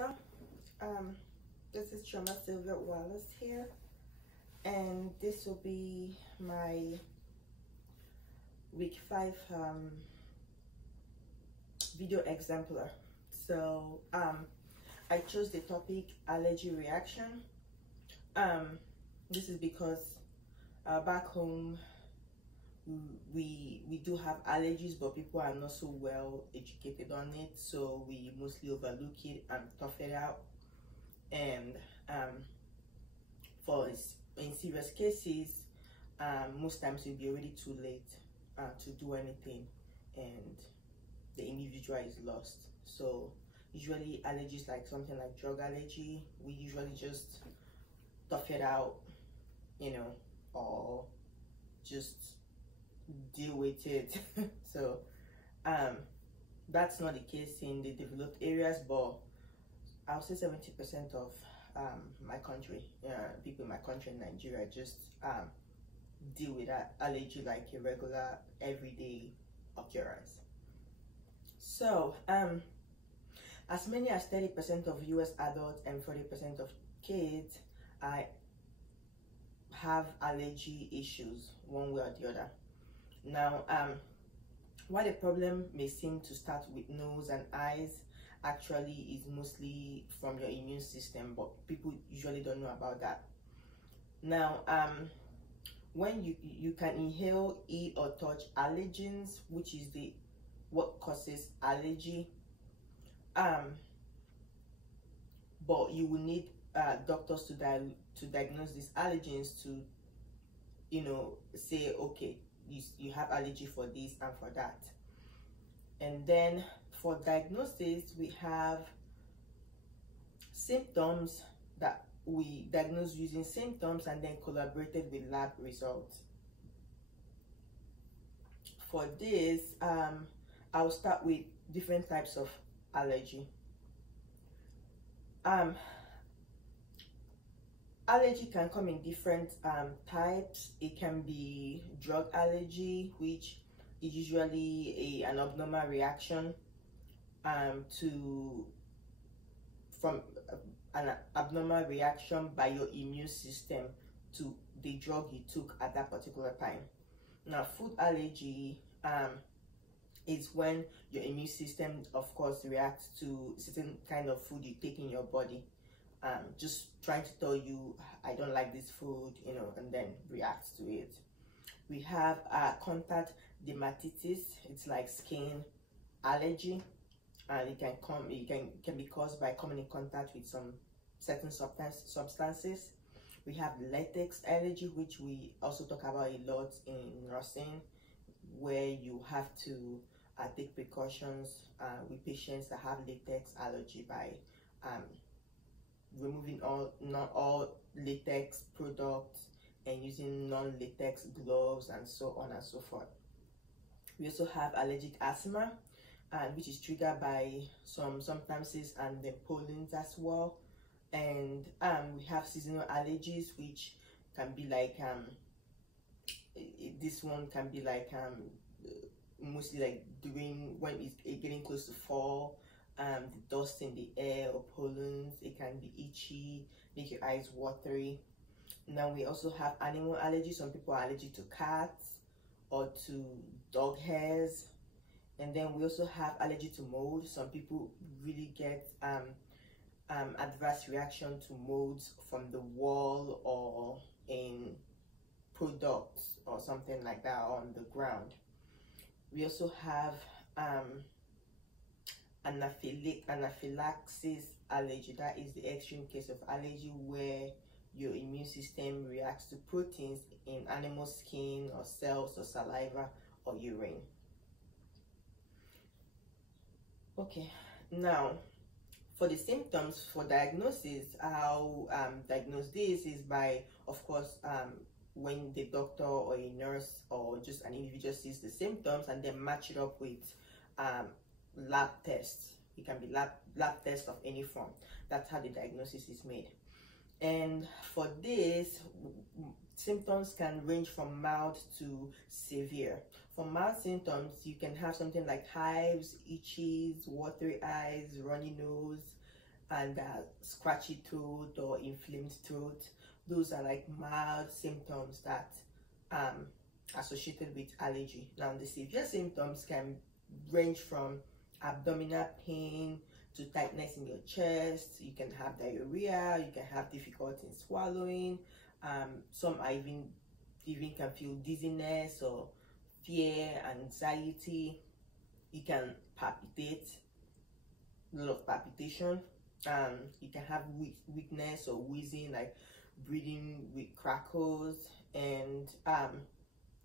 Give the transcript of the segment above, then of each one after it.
So, um, this is Choma Silver Wallace here, and this will be my week 5 video exemplar. So, I chose the topic allergy reaction. This is because back home we do have allergies, but people are not so well educated on it, so we mostly overlook it and tough it out. And in serious cases, most times it'll be already too late to do anything, and the individual is lost. So usually allergies like something like drug allergy, we usually just tough it out, or just deal with it. So that's not the case in the developed areas, but I'll say 70% of my country, people in my country, in Nigeria, just deal with that allergy like a regular everyday occurrence. So as many as 30% of US adults and 40% of kids have allergy issues one way or the other. Now, while the problem may seem to start with nose and eyes, actually is mostly from your immune system, but people usually don't know about that. Now, when you can inhale, eat, or touch allergens, which is what causes allergy, but you will need doctors to diagnose these allergens to, say, okay, you have allergy for this and for that. And then for diagnosis, we have symptoms that we diagnose using symptoms and then collaborated with lab results. For this, I'll start with different types of allergy. Allergy can come in different types. It can be drug allergy, which is usually an abnormal reaction from an abnormal reaction by your immune system to the drug you took at that particular time. Now, food allergy is when your immune system, of course, reacts to certain kind of food you take in your body. Just trying to tell you, I don't like this food, and then reacts to it. We have contact dermatitis. It's like skin allergy, and it can be caused by coming in contact with some certain substances. We have latex allergy, which we also talk about a lot in nursing, where you have to take precautions with patients that have latex allergy by removing not all latex products and using non-latex gloves and so on and so forth. We also have allergic asthma, which is triggered by some substances and the pollens as well. And we have seasonal allergies, which can be like this one can be like mostly like when it's getting close to fall. The dust in the air or pollens, it can be itchy, make your eyes watery. Now we also have animal allergy. Some people are allergic to cats or to dog hairs. And then we also have allergy to mold. Some people really get adverse reaction to molds from the wall or in products or something like that on the ground. We also have anaphylaxis allergy. That is the extreme case of allergy where your immune system reacts to proteins in animal skin or cells or saliva or urine. Okay, now for the symptoms, for diagnosis, how diagnose this is by, of course, when the doctor or a nurse or just an individual sees the symptoms and then match it up with lab tests. It can be lab tests of any form. That's how the diagnosis is made. And for this, symptoms can range from mild to severe. For mild symptoms, you can have something like hives, itches, watery eyes, runny nose, and scratchy throat or inflamed throat. Those are like mild symptoms that associated with allergy. Now the severe symptoms can range from abdominal pain to tightness in your chest. You can have diarrhea, you can have difficulty in swallowing. Some are even can feel dizziness or fear, anxiety. You can palpitate, a lot of palpitation. You can have weakness or wheezing, like breathing with crackles, and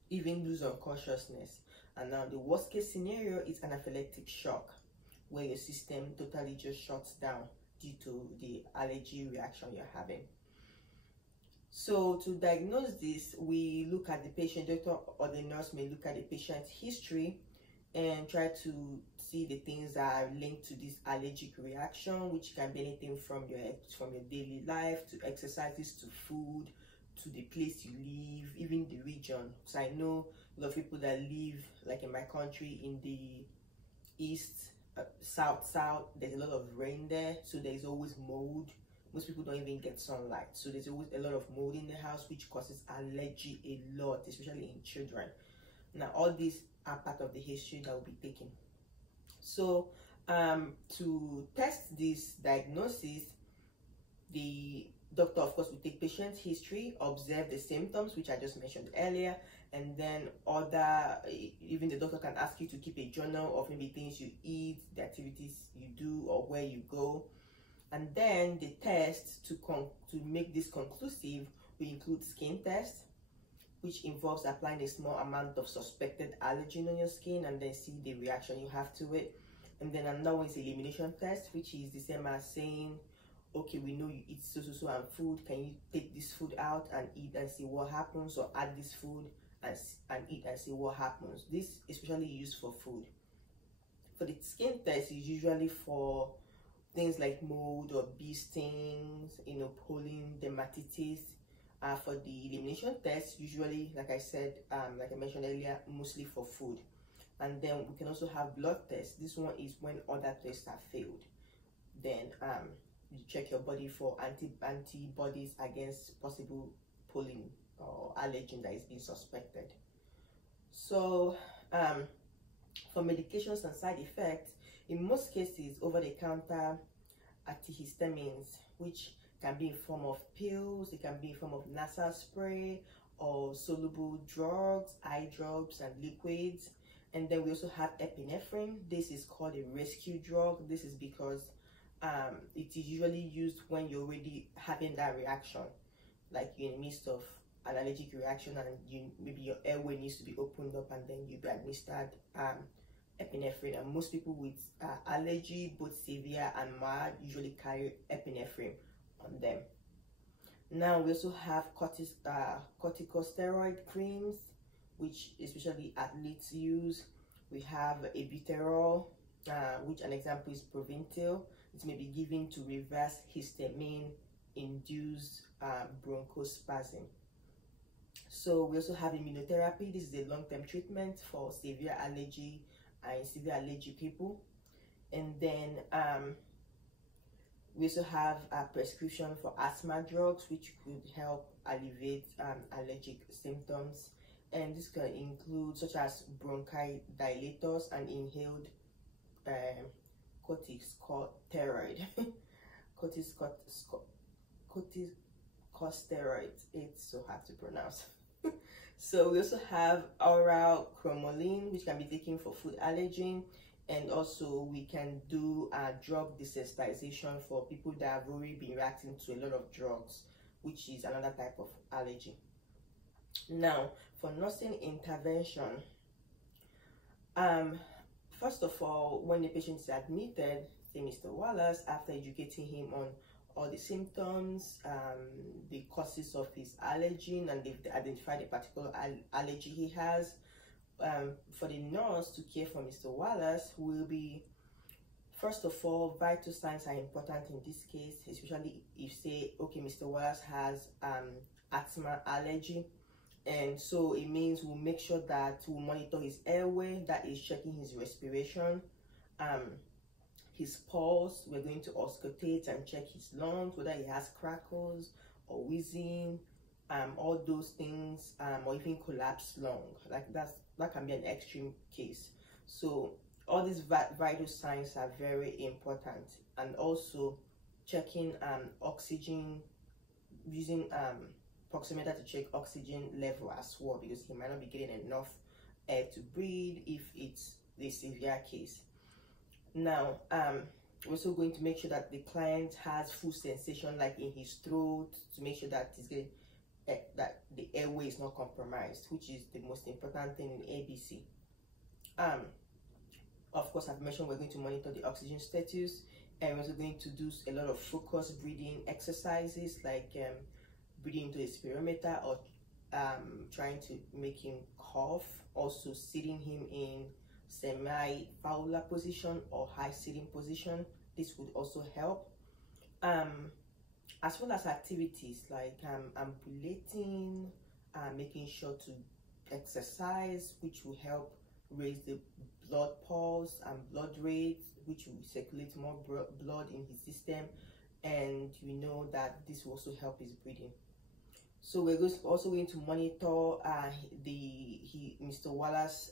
even lose unconsciousness. And now the worst case scenario is anaphylactic shock, where your system totally just shuts down due to the allergy reaction you're having. So to diagnose this, we look at the patient. Doctor or the nurse may look at the patient's history and try to see the things that are linked to this allergic reaction, which can be anything from your daily life, to exercises, to food, to the place you live, even the region. So I know a lot of people that live, like in my country, in the east, south, there's a lot of rain there, so there's always mold. Most people don't even get sunlight, so there's always a lot of mold in the house, which causes allergy a lot, especially in children. Now all these are part of the history that will be taken. So to test this diagnosis, the doctor, of course, will take patient history, observe the symptoms, which I just mentioned earlier, and then even the doctor can ask you to keep a journal of maybe things you eat, the activities you do, or where you go. And then the test to make this conclusive will include skin test, which involves applying a small amount of suspected allergen on your skin and then see the reaction you have to it. And then another one is elimination test, which is the same as saying, okay, we know you eat so and food, can you take this food out and eat and see what happens, or add this food and eat and see what happens. This is especially used for food. For the skin test is usually for things like mold or bee stings, pollen, dermatitis. For the elimination test, usually, like I said, like I mentioned earlier, mostly for food. And then we can also have blood tests. This one is when other tests have failed. Then you check your body for antibodies against possible pollen or allergen that is being suspected. So for medications and side effects, in most cases, over-the-counter antihistamines, which can be in form of pills, it can be in form of nasal spray or soluble drugs, eye drops and liquids. And then we also have epinephrine. This is called a rescue drug. This is because it is usually used when you're already having that reaction, like you're in the midst of an allergic reaction and maybe your airway needs to be opened up, and then you be administered epinephrine. And most people with allergy, both severe and mild, usually carry epinephrine on them. Now we also have corticosteroid creams, which especially athletes use. We have albuterol, which an example is Proventil. It may be given to reverse histamine-induced bronchospasm. So we also have immunotherapy. This is a long-term treatment for severe allergy and severe allergy people. And then we also have a prescription for asthma drugs, which could help alleviate allergic symptoms. And this can include such as bronchodilators and inhaled corticosteroid. Corticosteroid, it's so hard to pronounce. So we also have oral cromolyn, which can be taken for food allergen, and also we can do drug desensitization for people that have already been reacting to a lot of drugs, which is another type of allergy. Now, for nursing intervention, first of all, when the patient is admitted, say Mr. Wallace, after educating him on all the symptoms, the causes of his allergen, and they've identified a particular allergy he has, for the nurse to care for Mr. Wallace will be, first of all, vital signs are important in this case, especially if, say, okay, Mr. Wallace has asthma allergy. And so it means we'll make sure that we'll monitor his airway, that is checking his respiration, his pulse. We're going to auscultate and check his lungs, whether he has crackles or wheezing, all those things, or even collapsed lung. Like that can be an extreme case. So all these vital signs are very important. And also checking oxygen, using oximeter to check oxygen level as well, because he might not be getting enough air to breathe if it's a severe case. Now we're also going to make sure that the client has full sensation, like in his throat, to make sure that he's getting that the airway is not compromised, which is the most important thing in ABC. Of course, I've mentioned we're going to monitor the oxygen status, and we're also going to do a lot of focused breathing exercises, like breathing into a spirometer, or trying to make him cough. Also sitting him in semi-fowler position or high sitting position. This would also help. As well as activities like ambulating, making sure to exercise, which will help raise the blood pulse and blood rate, which will circulate more blood in his system, and we know that this will also help his breathing. So we're also going to monitor Mr. Waller's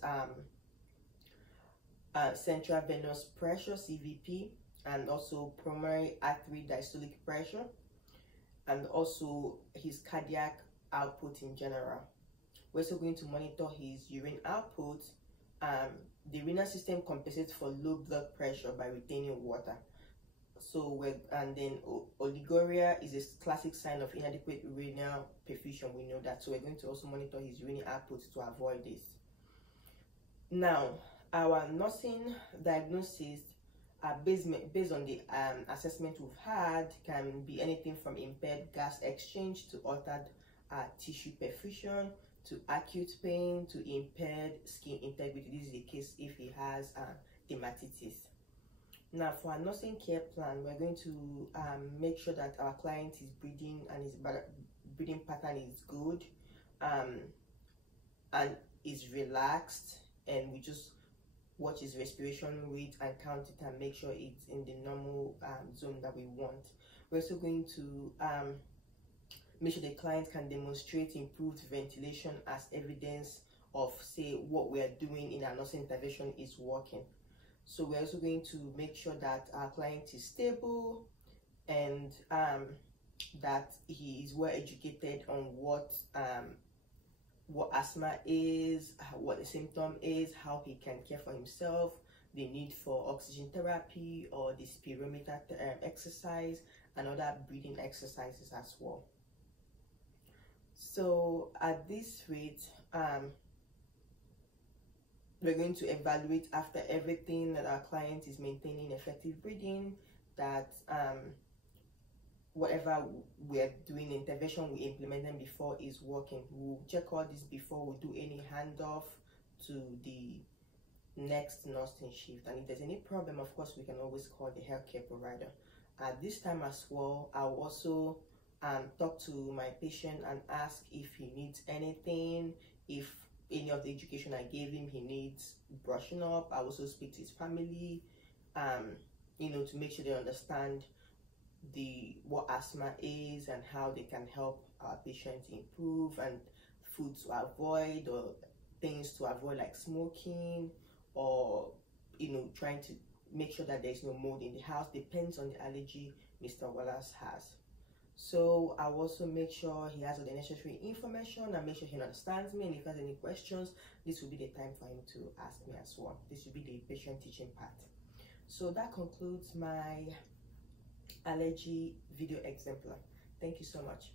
central venous pressure, CVP, and also pulmonary artery diastolic pressure, and also his cardiac output in general. We're also going to monitor his urine output. The renal system compensates for low blood pressure by retaining water. So and then oliguria is a classic sign of inadequate renal perfusion. We know that. So we're going to also monitor his urine output to avoid this. Now, our nursing diagnosis, based on the assessment we've had, can be anything from impaired gas exchange to altered tissue perfusion, to acute pain, to impaired skin integrity. This is the case if he has dermatitis. Now, for our nursing care plan, we're going to make sure that our client is breathing and his breathing pattern is good, and is relaxed, and we just watch his respiration rate and count it and make sure it's in the normal zone that we want. We're also going to make sure the client can demonstrate improved ventilation as evidence of, say, what we are doing in our nursing intervention is working. So we're also going to make sure that our client is stable, and that he is well educated on what asthma is, what the symptom is, how he can care for himself, the need for oxygen therapy or the spirometer exercise, and other breathing exercises as well. So at this rate, we're going to evaluate after everything that our client is maintaining effective breathing, that whatever we're doing, intervention we implemented before is working. We'll check all this before we do any handoff to the next nursing shift. And if there's any problem, of course, we can always call the healthcare provider. At this time as well, I'll also talk to my patient and ask if he needs anything, if any of the education I gave him he needs brushing up. I also speak to his family, to make sure they understand what asthma is and how they can help our patients improve, and food to avoid, or things to avoid, like smoking, or trying to make sure that there's no mold in the house. Depends on the allergy Mr. Wallace has. So I'll also make sure he has all the necessary information and make sure he understands me, and if he has any questions, this will be the time for him to ask me as well. This will be the patient teaching part. So that concludes my allergy video exemplar. Thank you so much.